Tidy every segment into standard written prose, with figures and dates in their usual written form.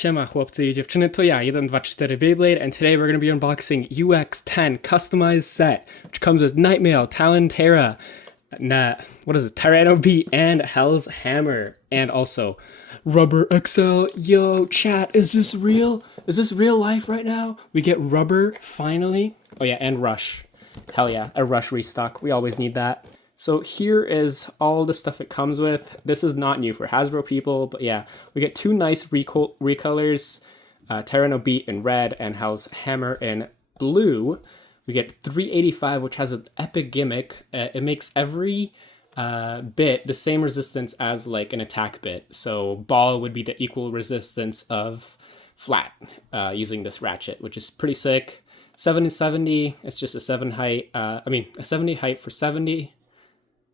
Siema chłopcy i dziewczyny, to ja, 124 Beyblade, and today we're going to be unboxing UX-10 customized set, which comes with KnightMail, Talon Ptera, TyrannoBeat, and Hell's Hammer, and also Rubber Accel. Yo, chat, is this real? Is this real life right now? We get Rubber, finally. Oh yeah, and Rush. Hell yeah, a Rush restock. We always need that. So here is all the stuff it comes with. This is not new for Hasbro people, but yeah, we get two nice recolors, TyrannoBeat in red and Hell's Hammer in blue. We get 385, which has an epic gimmick. It makes every bit the same resistance as like an attack bit. So ball would be the equal resistance of flat using this ratchet, which is pretty sick. 770, it's just a 7 height, a 70 height for 70.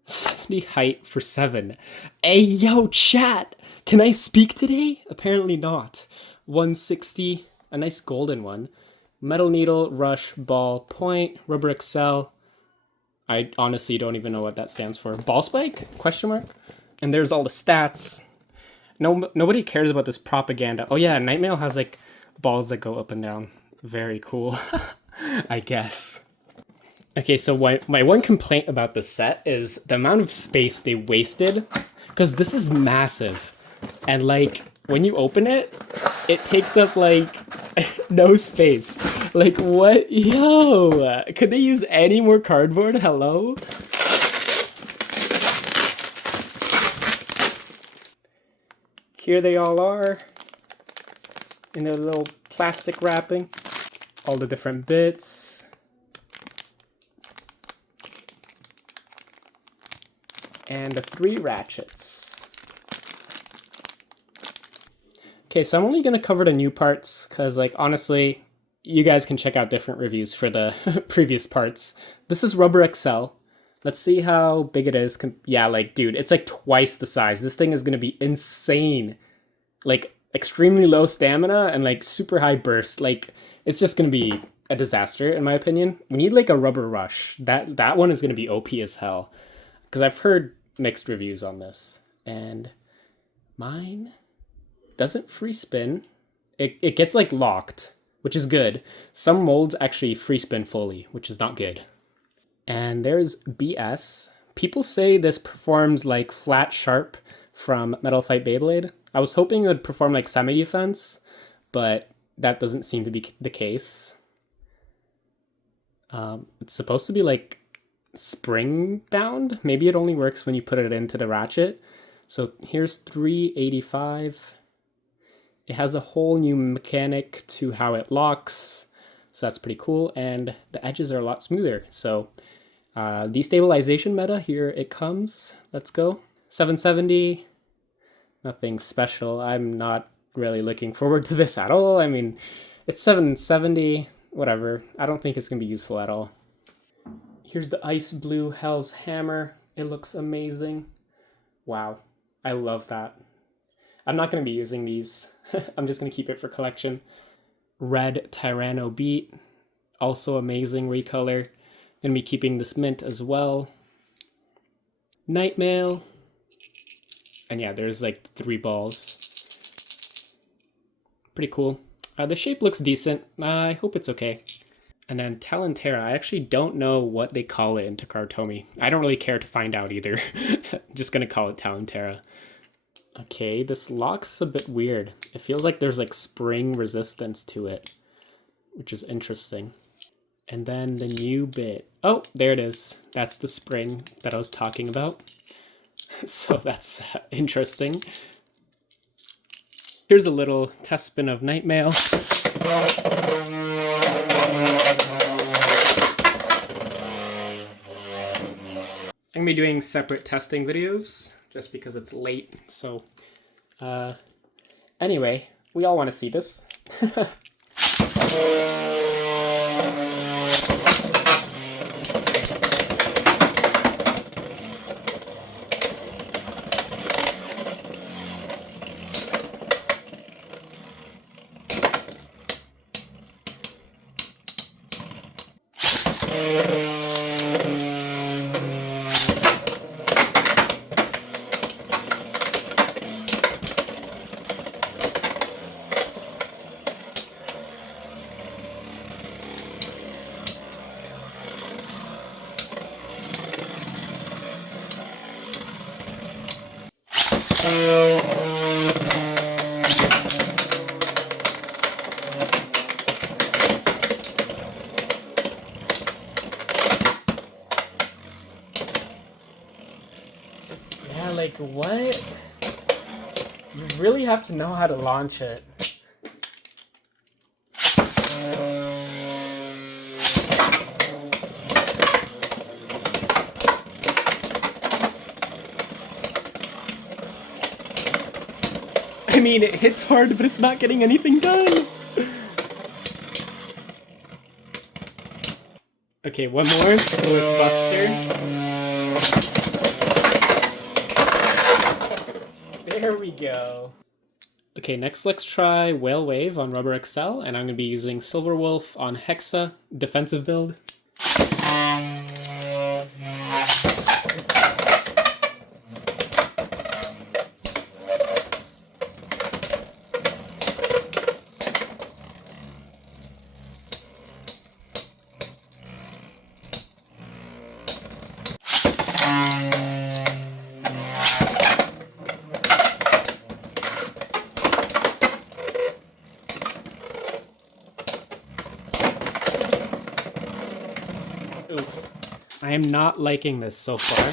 70 height for 7. Hey, yo, chat! Can I speak today? Apparently not. 160, a nice golden one. Metal needle, rush, ball, point, Rubber Accel. I honestly don't even know what that stands for. Ball spike? Question mark? And there's all the stats. Nobody cares about this propaganda. Oh yeah, KnightMail has like balls that go up and down. Very cool, I guess. Okay, so my one complaint about the set is the amount of space they wasted, because this is massive. And like, when you open it, it takes up like no space. Like what? Yo, could they use any more cardboard? Hello? Here they all are in their little plastic wrapping. All the different bits. And the 3 ratchets. Okay, so I'm only going to cover the new parts because, like, honestly, you guys can check out different reviews for the previous parts. This is Rubber Accel. Let's see how big it is. Yeah, like, dude, it's like twice the size. This thing is going to be insane. Like, extremely low stamina and, like, super high burst. Like, it's just going to be a disaster, in my opinion. We need, like, a Rubber Rush. That one is going to be OP as hell. Because I've heard mixed reviews on this, and mine doesn't free spin. It gets like locked, which is good. Some molds actually free spin fully, which is not good. And there's BS. People say this performs like Flat Sharp from Metal Fight Beyblade. I was hoping it would perform like semi-defense, but that doesn't seem to be the case. It's supposed to be like spring bound. Maybe it only works when you put it into the ratchet. So here's 385. It has a whole new mechanic to how it locks, so that's pretty cool, and the edges are a lot smoother. So destabilization meta, here it comes. Let's go. 770, nothing special. I'm not really looking forward to this at all. I mean, it's 770, whatever. I don't think it's gonna be useful at all. Here's the ice blue Hell's Hammer. It looks amazing. Wow, I love that. I'm not going to be using these. I'm just going to keep it for collection. Red TyrannoBeat, also amazing recolor. Going to be keeping this mint as well. KnightMail. And yeah, there's like 3 balls. Pretty cool. The shape looks decent. I hope it's okay. And then Talon Ptera, I actually don't know what they call it in Takara. I don't really care to find out either. Just gonna call it Talon Ptera. Okay, this lock's a bit weird. It feels like there's like spring resistance to it, which is interesting. And then the new bit. Oh, there it is. That's the spring that I was talking about. So that's interesting. Here's a little test spin of KnightMail. I'm gonna be doing separate testing videos just because it's late. So anyway, we all want to see this. Like, what? You really have to know how to launch it. I mean, it hits hard, but it's not getting anything done. Okay, one more. With Buster. There we go. Okay, next let's try Whale Wave on Rubber Accel, and I'm going to be using Silver Wolf on Hexa, defensive build. Oof. I am not liking this so far.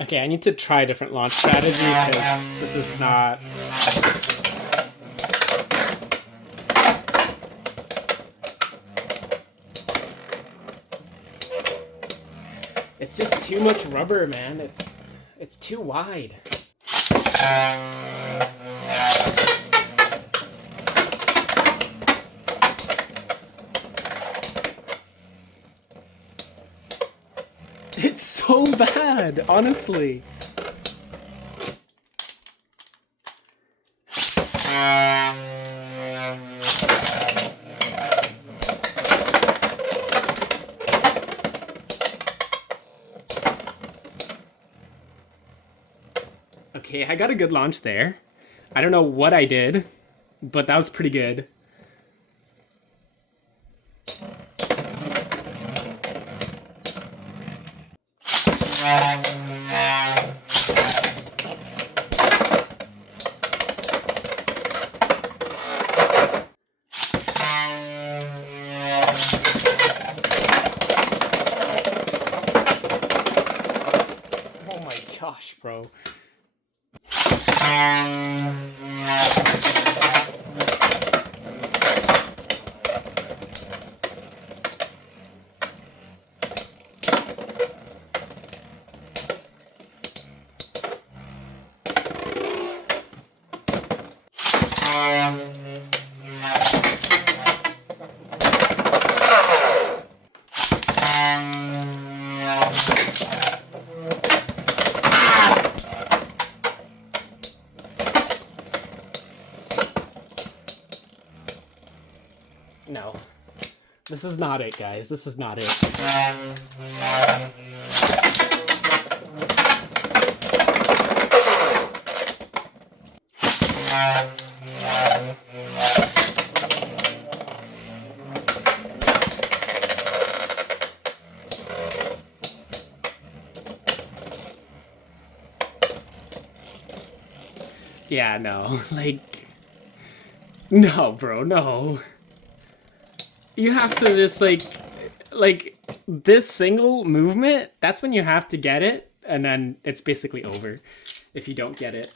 Okay, I need to try a different launch strategy because this is not... It's just too much rubber, man. It's too wide. It's so bad, honestly. Okay, I got a good launch there. I don't know what I did, but that was pretty good. Oh my gosh, bro. No. This is not it, guys. This is not it. Yeah, no. Like... No, bro, no. You have to just, like, this single movement, that's when you have to get it, and then it's basically over if you don't get it.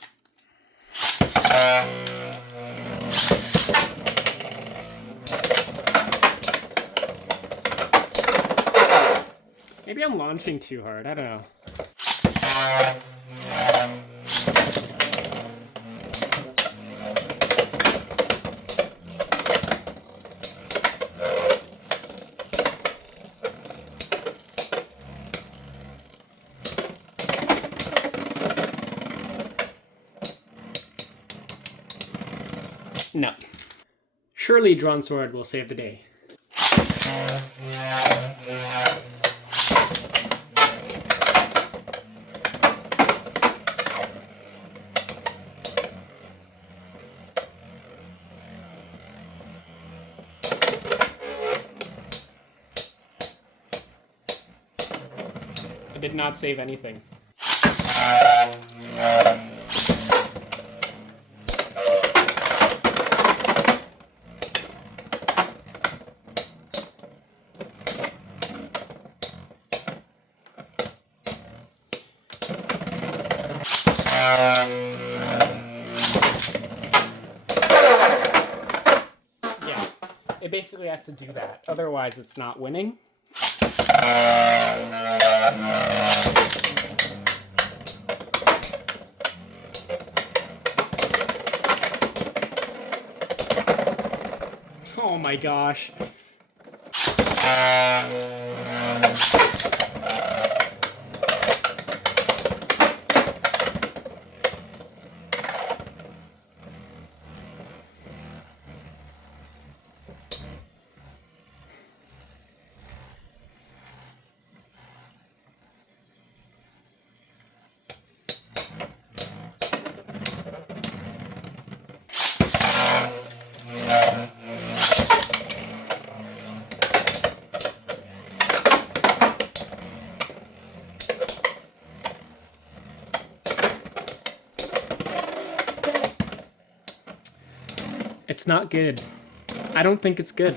Maybe I'm launching too hard, I don't know. No. Surely Drawn Sword will save the day. I did not save anything. basically has to do that. Otherwise, it's not winning. Oh my gosh. It's not good. I don't think it's good.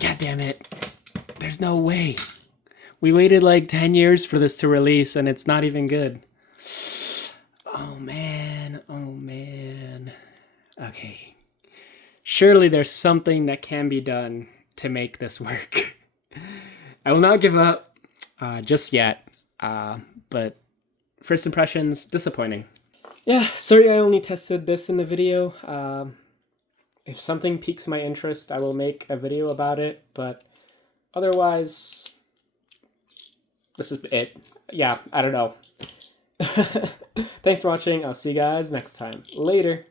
God damn it. There's no way. We waited like 10 years for this to release and it's not even good. Oh man, oh man. Okay. Surely there's something that can be done to make this work. I will not give up just yet, but first impressions, disappointing. Yeah, sorry I only tested this in the video. If something piques my interest, I will make a video about it, but otherwise, this is it. Yeah, I don't know. Thanks for watching. I'll see you guys next time. Later.